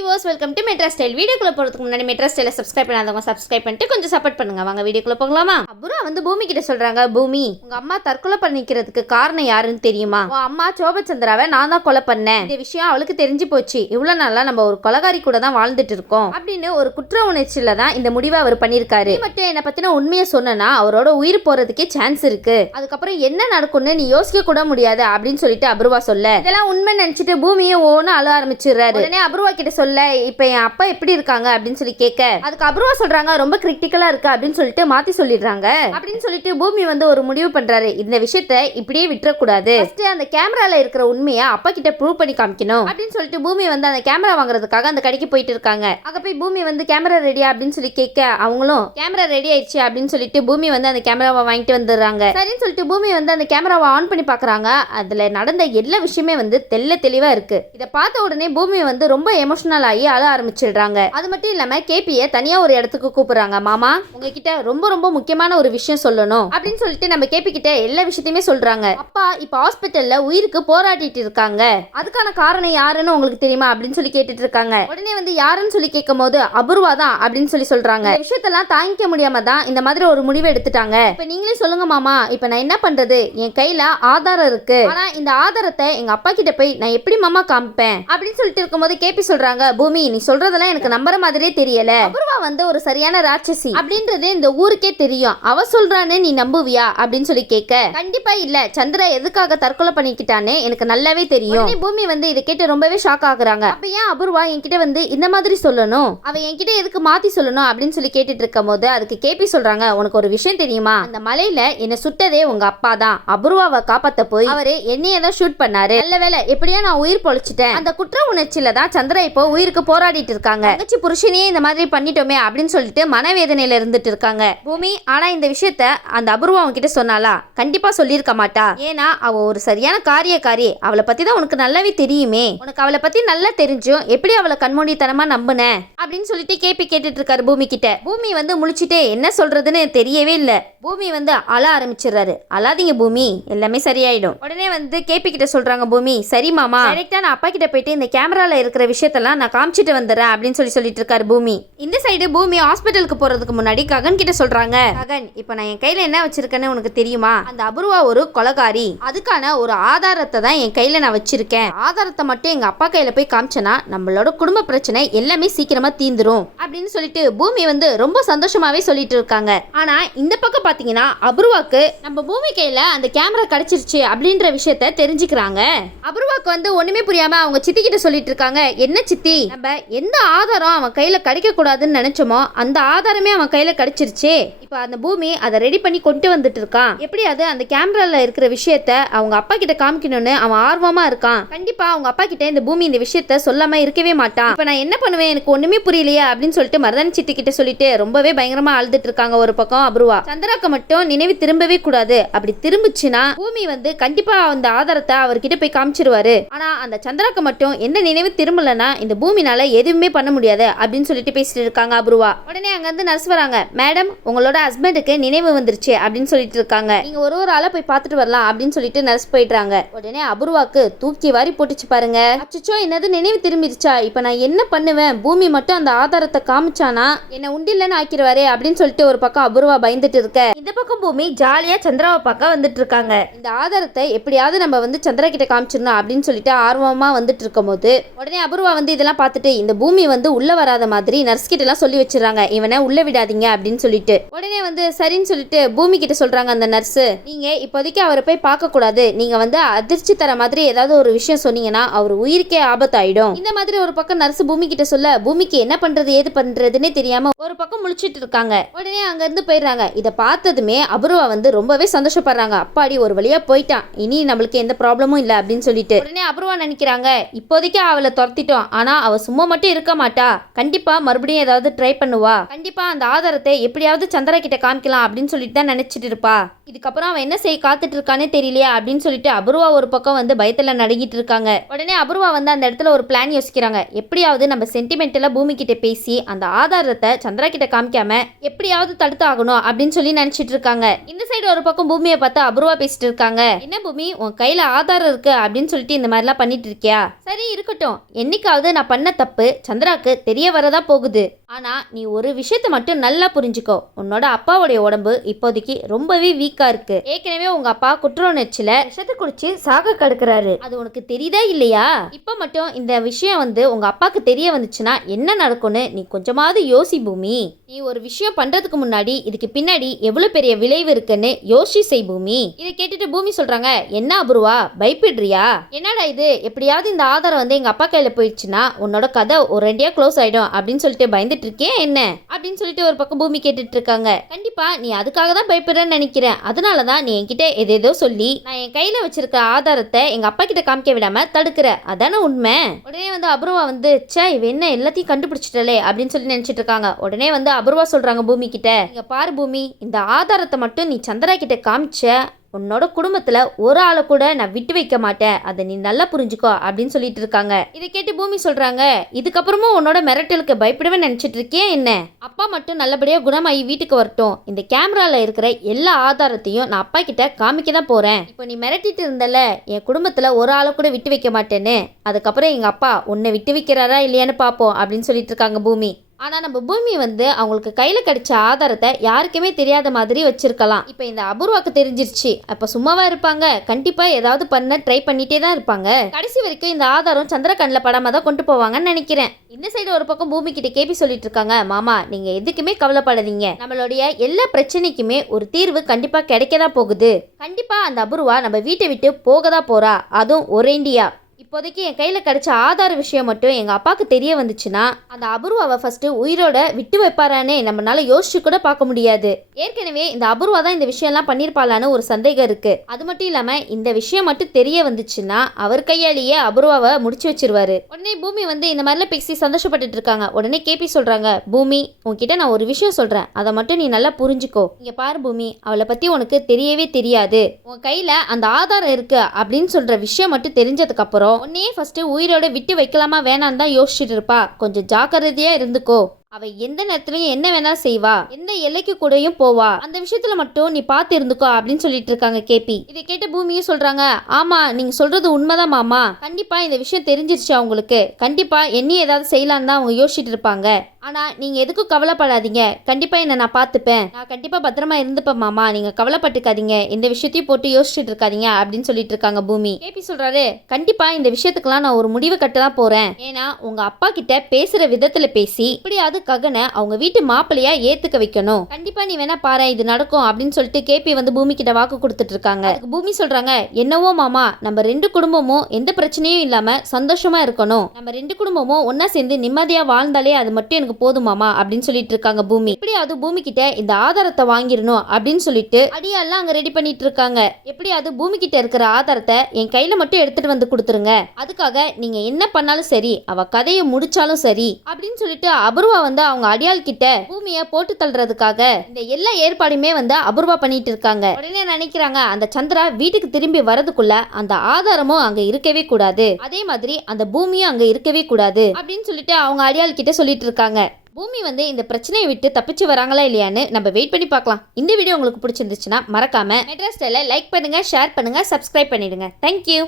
Viewers, welcome to metro style. வீடியோக்குள்ள போறதுக்கு முன்னாடி மெட்ரா ஸ்டைலை சப்ஸ்கிரைப் பண்ணாதவங்க சப்ஸ்கிரைப் பண்ணிட்டு கொஞ்சம் சப்போர்ட் பண்ணுங்க. வாங்க வீடியோக்குள்ள போகலாமா? அப்புறம் வந்து பூமி கிட்ட சொல்றாங்க, பூமி, உங்க அம்மா தற்கொலை பண்ணிக்கிறதுக்கு காரணம் யாருன்னு தெரியுமா? உன் அம்மா சோபச்சந்திராவை நான் தான் கொலை பண்ணேன். இந்த விஷயம் அவளுக்கு தெரிஞ்சு போச்சு. இவ்வளவு நாளா நம்ம ஒரு கொலகாரி கூட தான் வாழ்ந்துட்டு இருக்கோம் அப்படின்னு ஒரு குற்ற உணர்ச்சியில தான் இந்த முடிவை அவர் பண்ணிருக்காரு. மட்டும் என்ன பத்தின உண்மையை சொன்னா அவரோட உயிர் போறதுக்கே சான்ஸ் இருக்கு. அதுக்கப்புறம் என்ன நடக்கும்னு நீ யோசிக்க கூட முடியாது அப்படின்னு சொல்லிட்டு அபூர்வா சொல்ல, இதெல்லாம் உண்மை நினைச்சிட்டு பூமியும் ஓன்னு அழ ஆரம்பிச்சிடுறாரு. உடனே அபூர்வா கிட்ட சொல்ல, இப்ப என் அப்பா எப்படி இருக்காங்க அப்படின்னு சொல்லி கேட்க, அதுக்கு அபூர்வா சொல்றாங்க, ரொம்ப கிரிட்டிக்கலா இருக்கு அப்படின்னு சொல்லிட்டு மாத்தி சொல்லிடுறாங்க. அப்படின்னு சொல்லிட்டு பூமி வந்து ஒரு முடிவு பண்றாரு, இந்த விஷயத்த இப்படியே விட்டுறக்கூடாது, அந்த கேமரால இருக்கிற உண்மையை அப்பா கிட்ட ப்ரூவ் பண்ணி காமிக்கணும் அப்படின்னு சொல்லிட்டு பூமி வந்து அந்த கேமரா வாங்குறதுக்காக அந்த கடைக்கு போயிட்டு இருக்காங்க. அங்க போய் பூமி வந்து கேமரா ரெடியா அப்படின்னு சொல்லி கேட்க, அவங்களும் கேமரா ரெடி ஆயிடுச்சு அப்படின்னு சொல்லிட்டு பூமி வந்து அந்த கேமராவை வாங்கிட்டு வந்துடுறாங்க. சரின்னு சொல்லிட்டு பூமி வந்து அந்த கேமராவை ஆன் பண்ணி பாக்குறாங்க. அதுல நடந்த எல்லா விஷயமே வந்து தெளிவா இருக்கு. இதை பார்த்த உடனே பூமி வந்து ரொம்ப எமோஷனல் ஆகி அழ ஆரம்பிச்சிடுறாங்க. அது மட்டும் இல்லாம கேபியை தனியா ஒரு இடத்துக்கு கூப்பிடுறாங்க. மாமா, உங்ககிட்ட ரொம்ப முக்கியமான ஒரு விஷயம் சொல்லணும் அப்படின்னு சொல்லிட்டு நம்ம கேபி கிட்ட எல்லா விஷயத்தையுமே சொல்றாங்க. அப்பா இப்ப ஹாஸ்பிட்டல்ல உயிருக்கு போராடிட்டு இருக்காங்க. அதுக்கான காரணம் யாருன்னு உங்களுக்கு தெரியுமா அப்படின்னு சொல்லி கேட்டுட்டு இருக்காங்க. உடனே வந்து யாருன்னு சொல்லி கேட்கும் போது அபூர்வா தான் அப்படின்னு சொல்லி சொல்றாங்க. இந்த விஷயத்தெல்லாம் தாங்கிக்க முடியாம தான் இந்த மாதிரி ஒரு முடிவு எடுத்துட்டாங்க. இப்ப நீங்களே சொல்லுங்க மாமா, இப்ப நான் என்ன பண்றது? என் கையில ஆதாரம் இருக்கு. ஆனா இந்த ஆதாரத்தை எங்க அப்பா கிட்ட போய் நான் எப்படி மாமா காமிப்பேன் அப்படின்னு சொல்லிட்டு இருக்கும்போது கேபி சொல்றாங்க, பூமி, நீ சொல்றதெல்லாம் எனக்கு நம்புற மாதிரியே தெரியல. அபூர்வா வந்து ஒரு சரியான ராட்சசி அப்படின்றது இந்த ஊருக்கே தெரியும். அவ சொல்றான்னு நீ நம்புவியா அப்படின்னு சொல்லி கேட்க, கண்டிப்பா இல்ல, சந்திரா எதுக்காக தற்கொலை பண்ணிக்கிட்டான்னு எனக்கு நல்லாவே தெரியும். பூமி வந்து இதை கேட்டு ரொம்பவே ஷாக் ஆகுறாங்க. அப்ப ஏன் அபூர்வா என்கிட்ட வந்து இந்த மாதிரி சொல்லணும், அவ என்கிட்ட எதுக்கு மாத்தி சொல்லணும் அப்படின்னு சொல்லி கேட்டுட்டு இருக்கும் போது அதுக்கு கேபி சொல்றாங்க, உனக்கு ஒரு விஷயம் தெரியுமா? அந்த மலையில என்ன சுட்டதே உங்க அப்பா தான். அபூர்வாவை காப்பாத்த போய் அவரு என்னையே தான் ஷூட் பண்ணாரு. நல்ல வேலை, எப்படியா நான் உயிர் பொழைச்சிட்டேன். அந்த குற்ற உணர்ச்சியில தான் சந்திரா இப்போ உயிருக்கு போராடிட்டு இருக்காங்க. தங்கச்சி புருஷனையே இந்த மாதிரி பண்ணிட்டோமே அப்படின்னு சொல்லிட்டு மனவேதனையில இருந்துட்டு இருக்காங்க பூமி. ஆனா இந்த விஷயத்த அந்த அபூர்வா அவங்க கிட்ட சொன்னாலா? கண்டிப்பா சொல்லியிருக்க மாட்டா. ஏன்னா அவ ஒரு சரியான காரியக்காரி. அவளை பத்தி தான் உனக்கு நல்லாவே தெரியுமே. உனக்கு அவளை பத்தி நல்லா தெரிஞ்சும் எப்படி அவளை கண்மூடித்தனமா நம்புன அப்படின்னு சொல்லிட்டு கேபி கேட்டுட்டு இருக்காரு பூமி கிட்ட. பூமி வந்து முழிச்சிட்டே என்ன சொல்றதுன்னு தெரியவே இல்ல. பூமி வந்து அழ ஆரம்பிச்சிடுறாரு. அழாதீங்க பூமி, எல்லாமே சரியாயிடும். உடனே வந்து கேபி கிட்ட சொல்றாங்க, பூமி, சரி மாமா, டைரக்டா நான் அப்பா கிட்ட போயிட்டு இந்த கேமரால இருக்கிற விஷயத்தெல்லாம் நான் காமிச்சிட்டு வந்துடுறேன் அப்படின்னு சொல்லிட்டு இருக்காரு பூமி. இந்த சைடு பூமி ஹாஸ்பிட்டலுக்கு போறதுக்கு முன்னாடி ககன் கிட்ட சொல்றாங்க, ககன், இப்ப நான் என் கையில என்ன வச்சிருக்கேன்னு உனக்கு தெரியுமா? அந்த அபூர்வா ஒரு கொலகாரி. அதுக்கான ஒரு ஆதாரத்தை தான் என் கையில நான் வச்சிருக்கேன். ஆதாரத்தை மட்டும் எங்க அப்பா கையில போய் காமிச்சனா நம்மளோட குடும்ப பிரச்சனை எல்லாமே சீக்கிரமா தீந்துரும் அப்படின்னு சொல்லிட்டு பூமி வந்து ரொம்ப சந்தோஷமாவே சொல்லிட்டு இருக்காங்க. ஆனா இந்த பக்கம் பாத்தீங்கன்னா அபூர்வாக்கு நம்ம பூமி கையில அந்த கேமரா கிடைச்சிருச்சு அப்படின்ற விஷயத்த தெரிஞ்சுக்கிறாங்க. அபூர்வாக்கு வந்து ஒண்ணுமே புரியாம அவங்க சித்தி கிட்ட சொல்லிட்டு இருக்காங்க, என்ன சித்தி, நம்ம எந்த ஆதாரம் அவன் கையில கிடைக்க கூடாதுன்னு நினைச்சோமோ அந்த ஆதாரமே அவன் கையில கிடைச்சிருச்சே. இப்ப அந்த பூமி அதை ரெடி பண்ணி கொண்டு வந்துட்டு இருக்கான். எப்படியாவது அந்த கேமரால இருக்கிற விஷயத்த அவங்க அப்பா கிட்ட காமிக்கணும்னு அவன் ஆர்வமா இருக்கான். கண்டிப்பா அவங்க அப்பா கிட்ட இந்த பூமி இந்த விஷயத்த சொல்லாம இருக்கவே மாட்டான். இப்ப நான் என்ன பண்ணுவேன், எனக்கு ஒண்ணுமே புரியலையா அப்படின்னு சொல்லிட்டு மருதாணி சித்தி கிட்ட சொல்லிட்டு ரொம்பவே பயங்கரமா அழுதுட்டு இருக்காங்க. ஒரு பக்கம் அபூர்வா, சந்திராக்கு மட்டும் நினைவு திரும்பவே கூடாது. அப்படி திரும்பிச்சுன்னா பூமி வந்து கண்டிப்பா அந்த ஆதாரத்தை அவர்கிட்ட போய் காமிச்சிருவாரு. ஆனா அந்த சந்திராக்கு மட்டும் எந்த நினைவு திரும்பலன்னா இந்த பூமினால எதுவுமே பண்ண முடியாது அப்படின்னு சொல்லிட்டு பேசிட்டு இருக்காங்க அபூர்வா. உடனே அங்க இருந்து நர்ஸ் வராங்க, மேடம், உங்களோட ஹஸ்பண்டுக்கு நினைவு வந்துருச்சு அப்படின்னு சொல்லிட்டு இருக்காங்க. நீங்க ஒரு ஆளா போய் பார்த்துட்டு வரலாம் அப்படின்னு சொல்லிட்டு நர்ஸ் போயிடுறாங்க. உடனே அபூர்வாக்கு தூக்கி வாரி போட்டுச்சு பாருங்க. அச்சோ, என்னது நினைவு திரும்பிடுச்சா? இப்ப நான் என்ன பண்ணுவேன்? பூமி மட்டும் அந்த ஆதாரத்தை காமிச்சானா என்ன உண்டில்லன்னு ஆக்கிடுவாரு அப்படின்னு சொல்லிட்டு ஒரு பக்கம் அபூர்வா பயந்துட்டு இருக்க, இந்த பக்கம் பூமி ஜாலியா சந்திராவை பார்க்க வந்துட்டு இருக்காங்க. இந்த ஆதாரத்தை எப்படியாவது நம்ம வந்து சந்திரா கிட்ட காமிச்சிடணும் அப்படின்னு சொல்லிட்டு ஆர்வமா வந்துட்டு இருக்கும் போது உடனே அபூர்வா வந்து இதெல்லாம் பார்த்துட்டு இந்த பூமி வந்து உள்ள வராத மாதிரி நர்ஸ் கிட்ட எல்லாம் சொல்லி வச்சிடறாங்க, இவனை உள்ள விடாதீங்க அப்படின்னு சொல்லிட்டு. உடனே வந்து சரின்னு சொல்லிட்டு பூமி கிட்ட சொல்றாங்க அந்த நர்ஸ், நீங்க இப்போதைக்கு அவரை போய் பார்க்க கூடாது. நீங்க வந்து அதிர்ச்சி தர மாதிரி ஏதாவது ஒரு விஷயம் சொன்னீங்கன்னா அவர் உயிருக்கே ஆபத்தாயிடும். இந்த மாதிரி ஒரு பக்கம் நர்ஸ் பூமி கிட்ட சொல்ல, பூமிக்கு என்ன பண்றது ஏது பண்றதுன்னே தெரியாம ஒரு பக்கம் முழிச்சிட்டு இருக்காங்க. உடனே அங்க இருந்து போயிடுறாங்க. இதை பார்த்ததுமே அபூர்வா வந்து ரொம்பவே சந்தோஷப்படுறாங்க. அப்பாடி, ஒரு வழியா போயிட்டான், இனி நம்மளுக்கு எந்த ப்ராப்ளமும் இல்ல அப்படின்னு சொல்லிட்டு. உடனே அபூர்வா நினைக்கிறாங்க, இப்போதைக்கு அவளை துரத்திட்டோம், ஆனா அவ சும்மா மட்டும் இருக்க மாட்டா. கண்டிப்பா மறுபடியும் ஏதாவது ட்ரை பண்ணுவா. கண்டிப்பா அந்த ஆதாரத்தை எப்படியாவது சந்திரா கிட்ட காமிக்கலாம் அப்படின்னு சொல்லிட்டு தான் நினைச்சிட்டு இருப்பா. இதுக்கப்புறம் அவன் என்ன செய்ய காத்துட்டு இருக்கானே தெரியலையா அப்படின்னு சொல்லிட்டு அபூர்வா ஒரு பக்கம் வந்து பயத்துல நடுங்கிட்டு இருக்காங்க. உடனே அபூர்வா வந்து அந்த இடத்துல ஒரு பிளான் யோசிக்கிறாங்க. எப்படியாவது நம்ம சென்டிமெண்டலா பூமி கிட்ட பேசி அந்த ஆதாரத்தை சந்திரா கிட்ட காமிக்காம எப்படியாவது தடுத்து ஆகணும் அப்படின்னு சொல்லி நினைச்சிட்டு இருக்காங்க. இந்த சைடு ஒரு பக்கம் பூமியை பார்த்து அபூர்வா பேசிட்டு இருக்காங்க. என்ன பூமி, உன் கையில ஆதாரம் இருக்கு அப்படின்னு சொல்லிட்டு இந்த மாதிரிலாம் பண்ணிட்டு இருக்கியா? சரி இருக்கட்டும், என்னைக்காவது நான் பண்ண தப்பு சந்திராக்கு தெரிய வரதா போகுது. ஆனா நீ ஒரு விஷயத்த மட்டும் நல்லா புரிஞ்சுக்கோ. உன்னோட அப்பாவுடைய உடம்பு இப்போதைக்கு ரொம்பவே வீக்கா இருக்கு. ஏற்கனவே உங்க அப்பா குற்ற உணர்ச்சியில விஷத்தை குடிச்சு சாக கடுக்கிறாரு. அது உனக்கு தெரியுதா இல்லையா? இப்ப மட்டும் இந்த விஷயம் உங்க அப்பாக்கு தெரிய வந்துச்சுன்னா என்ன நடக்கும்னு நீ கொஞ்சமாவது யோசி பூமி. நீ ஒரு விஷயம் பண்றதுக்கு முன்னாடி இதுக்கு பின்னாடி எவ்வளவு பெரிய விளைவு இருக்குன்னு யோசி செய் பூமி. இதை கேட்டுட்டு பூமி சொல்றாங்க, என்ன அபூர்வா பயப்படுறியா? என்னடா இது, எப்படியாவது இந்த ஆதாரம் எங்க அப்பா கையில போயிடுச்சுன்னா உன்னோட கதை ஒரு ரெண்டியா க்ளோஸ் ஆயிடும் அப்படின்னு சொல்லிட்டு பயந்துட்டு இருக்கேன் என்ன அப்படின்னு சொல்லிட்டு ஒரு பக்கம் பூமி கேட்டுட்டு இருக்காங்க. கண்டிப்பா நீ அதுக்காக தான் பயப்படுறேன்னு நினைக்கிறேன். அதனாலதான் நீ என்கிட்ட எதேதோ சொல்லி நான் என் கையில வச்சிருக்க ஆதாரத்தை எங்க அப்பா கிட்ட காமிக்க விடாம தடுக்கிற, அதானே உண்மை. உடனே அபூர்வா ச்சே இவ என்ன எல்லாத்தையும் கண்டுபிடிச்சிட்டலே அப்படின்னு சொல்லி நினைச்சிட்டு இருக்காங்க. உடனே அபூர்வா சொல்றாங்க பூமி கிட்ட, இங்க பாரு பூமி, இந்த ஆதாரத்தை மட்டும் நீ சந்திரா கிட்ட காமிச்ச உன்னோட குடும்பத்துல ஒரு ஆளை கூட நான் விட்டு வைக்க மாட்டேன், அதை நீ நல்லா புரிஞ்சுக்கோ அப்படின்னு சொல்லிட்டு இருக்காங்க. இதை கேட்டு பூமி சொல்றாங்க, இதுக்கப்புறமும் உன்னோட மிரட்டலுக்கு பயப்படவே நினைச்சிட்டு இருக்கே என்ன? அப்பா மட்டும் நல்லபடியா குணமாயி வீட்டுக்கு வரட்டும், இந்த கேமரால இருக்கிற எல்லா ஆதாரத்தையும் நான் அப்பா கிட்ட காமிக்க தான் போறேன். இப்போ நீ மிரட்டிட்டு இருந்தல என் குடும்பத்துல ஒரு ஆளை கூட விட்டு வைக்க மாட்டேன்னு, அதுக்கப்புறம் எங்க அப்பா உன்னை விட்டு வைக்கிறாரா இல்லையான்னு பாப்போம் அப்படின்னு சொல்லிட்டு இருக்காங்க பூமி. ஆனால் நம்ம பூமி அவங்களுக்கு கையில் கிடைச்ச ஆதாரத்தை யாருக்குமே தெரியாத மாதிரி வச்சிருக்கலாம். இப்போ இந்த அபூர்வாக்கு தெரிஞ்சிருச்சு, அப்போ சும்மாவா இருப்பாங்க? கண்டிப்பாக ஏதாவது பண்ண ட்ரை பண்ணிட்டே தான் இருப்பாங்க. கடைசி வரைக்கும் இந்த ஆதாரம் சந்திர கண்ணில் படாம தான் கொண்டு போவாங்கன்னு நினைக்கிறேன். இந்த சைடு ஒரு பக்கம் பூமி கிட்ட கேபி சொல்லிட்டு இருக்காங்க, மாமா நீங்கள் எதுக்குமே கவலைப்படாதீங்க, நம்மளுடைய எல்லா பிரச்சனைக்குமே ஒரு தீர்வு கண்டிப்பாக கிடைக்கதான் போகுது. கண்டிப்பாக அந்த அபூர்வா நம்ம வீட்டை விட்டு போக தான் போறா, அதுவும் ஒரேண்டியா. இப்போதைக்கு என் கையில் கிடைச்ச ஆதார விஷயம் மட்டும் எங்கள் அப்பாவுக்கு தெரிய வந்துச்சுன்னா அந்த அபூர்வாவை ஃபர்ஸ்ட் உயிரோட விட்டு வைப்பாரானே நம்மளால யோசிச்சு கூட பார்க்க முடியாது. ஏற்கனவே இந்த அபூர்வா தான் இந்த விஷயம்லாம் பண்ணியிருப்பாளான்னு ஒரு சந்தேகம் இருக்கு. அது மட்டும் இல்லாமல் இந்த விஷயம் மட்டும் தெரிய வந்துச்சுன்னா அவர் கையாலேயே அபூர்வாவை முடிச்சு வச்சிருவாரு. உடனே பூமி இந்த மாதிரிலாம் பேசி சந்தோஷப்பட்டுட்டு இருக்காங்க. உடனே கேபி சொல்றாங்க, பூமி உன்கிட்ட நான் ஒரு விஷயம் சொல்றேன், அதை மட்டும் நீ நல்லா புரிஞ்சுக்கோ. இங்க பாரு பூமி, அவளை பத்தி உனக்கு தெரியவே தெரியாது. உன் கையில அந்த ஆதாரம் இருக்கு அப்படின்னு சொல்ற விஷயம் மட்டும் தெரிஞ்சதுக்கு அப்புறம் உன்னையே ஃபர்ஸ்ட் உயிரோட விட்டு வைக்கலாமா வேணான்னு தான் யோசிச்சுட்டு இருப்பா. கொஞ்சம் ஜாக்கிரதையா இருந்துக்கோ. அவ எந்த நேரத்துலயும் என்ன வேணா செய்வா, எந்த எல்லைக்கு கூடயும் போவா, அந்த விஷயத்துல மட்டும் நீ பார்த்து இருந்துக்கோ அப்படின்னு சொல்லிட்டு இருக்காங்க கேபி. இதை கேட்ட பூமியும் சொல்றாங்க, ஆமா நீங்க சொல்றது உண்மைதான் மாமா, கண்டிப்பா இந்த விஷயம் தெரிஞ்சிருச்சு அவங்களுக்கு, கண்டிப்பா என்னையும் ஏதாவது செய்யலான்னு தான் அவங்க யோசிச்சுட்டு இருப்பாங்க. ஆனா நீங்க எதுக்கும் கவலைப்படாதீங்க, கண்டிப்பா என்ன நான் பார்த்துப்பேன், நான் கண்டிப்பா பத்திரமா இருந்துப்பேன் மாமா, நீங்க கவலைப்பட்டுக்காதீங்க, இந்த விஷயத்தையும் போட்டு யோசிச்சுட்டு இருக்காதீங்க அப்படின்னு சொல்லிட்டு இருக்காங்க பூமி. கேபி சொல்றாரு, கண்டிப்பா இந்த விஷயத்துக்கெல்லாம் நான் ஒரு முடிவு கட்ட தான் போறேன். ஏன்னா உங்க அப்பா கிட்ட பேசுற விதத்துல பேசி இப்படியாவது ககனை அவங்க வீட்டு மாப்பிள்ளையா ஏத்துக்க வைக்கணும். கண்டிப்பா நீ வேணா பாரு இது நடக்கும் அப்படின்னு சொல்லிட்டு கேபி பூமி கிட்ட வாக்கு கொடுத்துட்டு இருக்காங்க. பூமி சொல்றாங்க, என்னவோ மாமா நம்ம ரெண்டு குடும்பமும் எந்த பிரச்சனையும் இல்லாம சந்தோஷமா இருக்கணும், நம்ம ரெண்டு குடும்பமும் ஒன்னா சேர்ந்து நிம்மதியா வாழ்ந்தாலே அது மட்டும் எனக்கு போதும் மாமா அப்படின்னு சொல்லிட்டு இருக்காங்க பூமி. எப்படியாவது பூமி கிட்ட இந்த ஆதாரத்தை வாங்கிடணும் அப்படின்னு சொல்லிட்டு அடியெல்லாம் அங்க ரெடி பண்ணிட்டு இருக்காங்க. எப்படியாவது பூமி கிட்ட இருக்கிற ஆதாரத்தை என் கையில மட்டும் எடுத்துட்டு வந்து கொடுத்துருங்க, அதுக்காக நீங்க என்ன பண்ணாலும் சரி, அவ கதையை முடிச்சாலும் சரி அப்படின்னு சொல்லிட்டு அபூர்வா அவங்க அடியாள் கிட்ட பூமியை போட்டு தள்ளுறதுக்காக இந்த எல்லா ஏற்பாடுமே அபூர்வா பண்ணிட்டு இருக்காங்க. உடனே நினைக்கிறாங்க, அந்த சந்திரா வீட்டுக்கு திரும்பி வரதுக்குள்ள அந்த ஆதாரமும் அங்க இருக்கவே கூடாது, அதே மாதிரி அந்த பூமியும் அங்க இருக்கவே கூடாது அப்படின்னு சொல்லிட்டு அவங்க அடியாள் கிட்ட சொல்லிட்டு இருக்காங்க. பூமி இந்த பிரச்சனையை விட்டு தப்பிச்சு வராங்களா இல்லையான்னு நம்ம வெயிட் பண்ணி பார்க்கலாம். இந்த வீடியோ உங்களுக்கு பிடிச்சிருந்துச்சுன்னா மறக்காம மெட்ராஸ் ஸ்டைலை லைக் பண்ணுங்க, ஷேர் பண்ணுங்க, சப்ஸ்கிரைப் பண்ணிடுங்க. தேங்க்யூ.